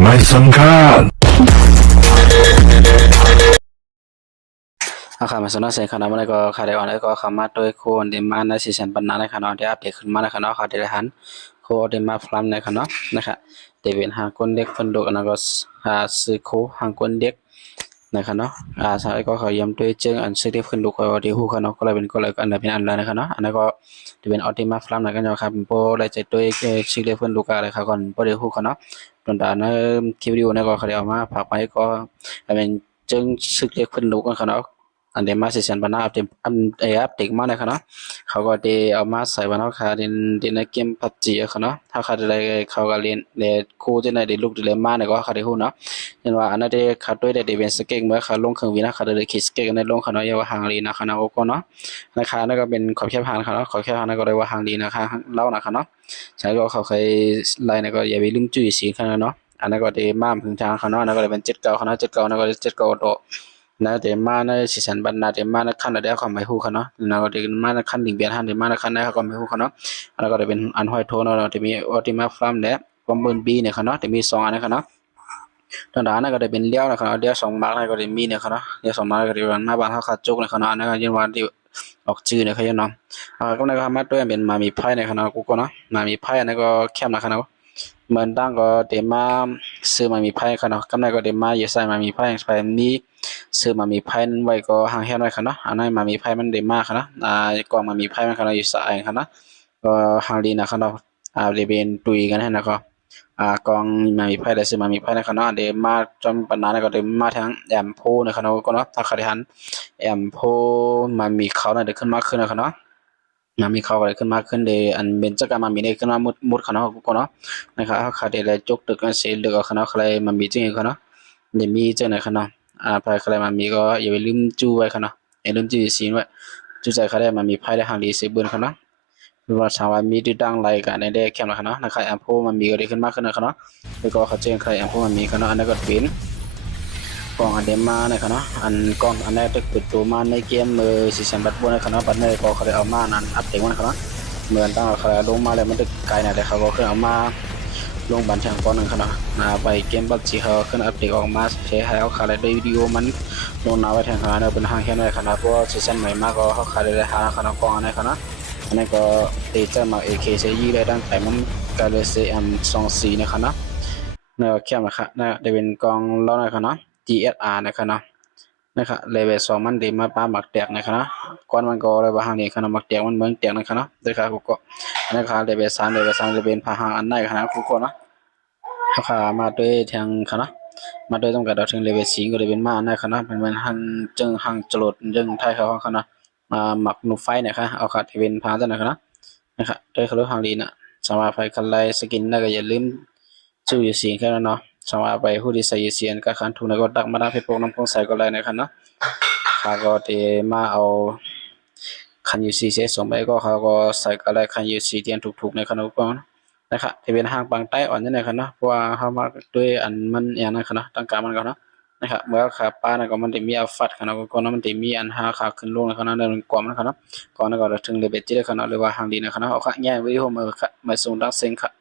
ไม่สำคัญอาคามาสนะเซนคณะมันก็คาเดออนก็คามาโดยโคเดมาในซีซันปันนาในคณะที่อัปเดตขึ้นมาในคณะเขาเดลหันโคเดมาฟลัมในคณะนะครับเดเป็นหางคนเด็กคนดูนะก็ซื้อโคหางคนเด็กในคณะสายก็เขาย้ำด้วยเจิงอันซื้อเด็กคนดูก็ดีหูคณะก็เลยเป็นก็เลยอันเป็นอันเลยในคณะอันนั้นก็จะเป็นออติมาฟลัมในกันนะครับโปรเลยจะด้วยซื้อเด็กคนดูอะไรครับก่อนโปรดีหูคณะตอนนั้นคลิปวิดีโอในก็เขาเดเอามาผักไปก็เป็นเจิงซื้อเด็กคนดูกันคณะอันเดมาซีซันปันนาอัปเดตอัปเดตมาในคณะเขาก็ได้เอามาใส่วันเขาคาเดนในเกมพับจีคณะถ้าเขาได้เขาก็เรียนเดคู่ที่ในเดลูกเดเลมาในก็เขาได้หูเนาะเห็นว่าอันนั้นได้เขาด้วยได้เป็นสเก็ตเมื่อเขาลงเครื่องวินะเขาได้คิดสเก็ตในลงคณะเยาวหางลีนะคณะโอโกเนาะนะคะนั่นก็เป็นขอบแคบหางคณะขอบแคบหางนั่นก็ได้ว่าหางลีนะคะเล่านะคณะใช่ก็เขาเคยไล่นั่นก็อย่าไปลืมจุ้ยสีคณะเนาะอันนั้นก็ได้มาถึงทางคณะนั่นก็ได้เป็น79คณะ79นั่นก็ได้79โตนะเดมาในซีซันบันนาเดมาในขั้นเดียวเขาไม่ฮู้เขาเนาะแล้วก็เดมาในขั้นดิ่งเบียนหันเดมาในขั้นได้เขาก็ไม่ฮู้เขาเนาะแล้วก็ได้เป็นอันห้อยโทเนาะจะมีออติมาฟลัมและคอมเบิลบีเนี่ยเขาเนาะจะมี2อันนะครับเนาะตอนนั้นก็ได้เป็นเลี้ยวนะครับเลี้ยว2มาร์กก็ได้มีเนี่ยเขาเนาะเลี้ยว2มาร์กก็ได้หน้าบ้านเขาขาดจุกเนี่ยเขาเนาะอันนั้นก็ยันวันที่ออกชื่อเนี่ยเขายันเนาะก็ในก็มาด้วยเป็นมามีไพ่เนี่ยเขาเนาะกูก็เนาะมามีไพ่อันนั้นก็แคบนะครับเนาะเหมือนตั้งก็เดมาซื้อมามีไพ่เขาเนาะกำไรก็เดมาอยู่ใส่มามีไพ่ไปนี้ซื้อมามีไพ่ไว้ก็ห่างแค่ไว้เขาเนาะอันนั้นมามีไพ่มันเดมาเขาเนาะกองมามีไพ่มันเขาเนาะอยู่ใส่เขาเนาะก็ห่างดีนะเขาเนาะเดเป็นตุยกันให้นะก็กองมามีไพ่ได้ซื้อมามีไพ่นะเขาเนาะเดมาจนปัญหาก็เดมาทั้งแอมโพนะเขาเนาะก็เนาะถ้าเขาได้หันแอมโพมามีเขาเนาะเดขึ้นมากขึ้นนะเขาเนาะมามีเขาอะไรขึ้นมากขึ้นเดอันเป็นจักรมามีได้ขึ้นมามุดเขาเนาะก็เนาะนะครับเขาได้เลยจกตึกกันเสียเหลือเขาเนาะใครมามีจริงเขาเนาะเดี๋ยวมีเจ้าไหนเขาเนาะไปใครมามีก็อย่าไปลืมจูไว้เขาเนาะอย่าลืมจูสีไว้จูใจเขาได้มามีไพ่ได้หางดีเสียเบือนเขาเนาะหรือว่าชาวบ้านมีติดตั้งไรกันในได้แคมป์เขาเนาะนะครับแอมโพมันมีก็ได้ขึ้นมากขึ้นนะเขาเนาะแล้วก็เขาเจงใครแอมโพมันมีเขาเนาะอันนั้นก็เป็นกองอันเดมานะครับเนาะอันกองอันนี้จะเปิดตัวมาในเกมซีซั่นบัดบัวนะครับเนาะบัดนี้ก็เขาได้เอามานั้นอัปเดตมันนะครับเนาะเหมือนตั้งเขาลงมาแล้วมันจะไกลนะแต่เขาก็ขึ้นเอามาลงบันทึกก่อนนึงครับเนาะไปเกมบัดจีเขาขึ้นอัปเดตออกมาใช้ให้เขาขายได้วิดีโอมันลงนาไว้แทนขนาดเป็นห้างแค่ไหนขนาดเพราะซีซั่นใหม่มากก็เขาขายได้หาขนาดกองอันนี้ครับเนาะอันนี้ก็ตีเจอมา AK เซยี่ได้ตั้งแต่มันกาเลเซียม24นะครับเนาะเนี่ยเข้มนะครับเนี่ยได้เป็นกองล้อนะครับเนาะ GSR นะครับเนาะนะครับเลเวล2มันดีมาป้าหมักแตกนะครับเนาะก่อนมันก็เลยว่าหางนี้ครับหมักแตกมันเหมือนแตกนะครับเนาะด้วยครับกูก็นะครับเลเวล3จะเป็นพาหะอันไหนครับกูก็เนาะเขามาด้วยทางครับเนาะมาด้วยต้องการเอาถึงเลเวล4ก็เลยเป็นมาอันไหนครับเนาะเป็นหังจึงหังจรดจึงไทยเขาครับเนาะมาหมักนูไฟนะครับเอาขาดที่เป็นพาตัวนะครับเนาะนะครับด้วยเขาเรื่องหางดีนะสามารถไปคันไลสกินได้ก็อย่าลืมชื่ออยู่สีแค่นั้นเนาะสามารถไปผู้ที่ใส่ยูเซียนก็คันทุนแล้วก็ดักมาได้เพชรโปกน้ำพงใส่ก็ได้นะครับเนาะข้าก็ที่มาเอาคันยูซีเซส่งไปก็เขาก็ใส่ก็ได้คันยูซีเตียนถูกๆในคันก็นะครับที่เป็นห้างบางใต้อ่อนนี่นะครับเนาะเพราะว่าเขามาด้วยอันมันอย่างนั้นครับเนาะตั้งการมันก็เนาะนะครับเมื่อขาป้านะก็มันจะมีอัลฟัดครับเนาะก็มันจะมีอันห้าขาขึ้นลงนะครับเนาะเดินกว่ามันครับเนาะก่อนก็ถึงเลเวลที่ได้ครับเนาะหรือว่าห้างดีนะครับเนาะเอาค่ะแง่วิดีโอมาส่งดังเซ็งครับ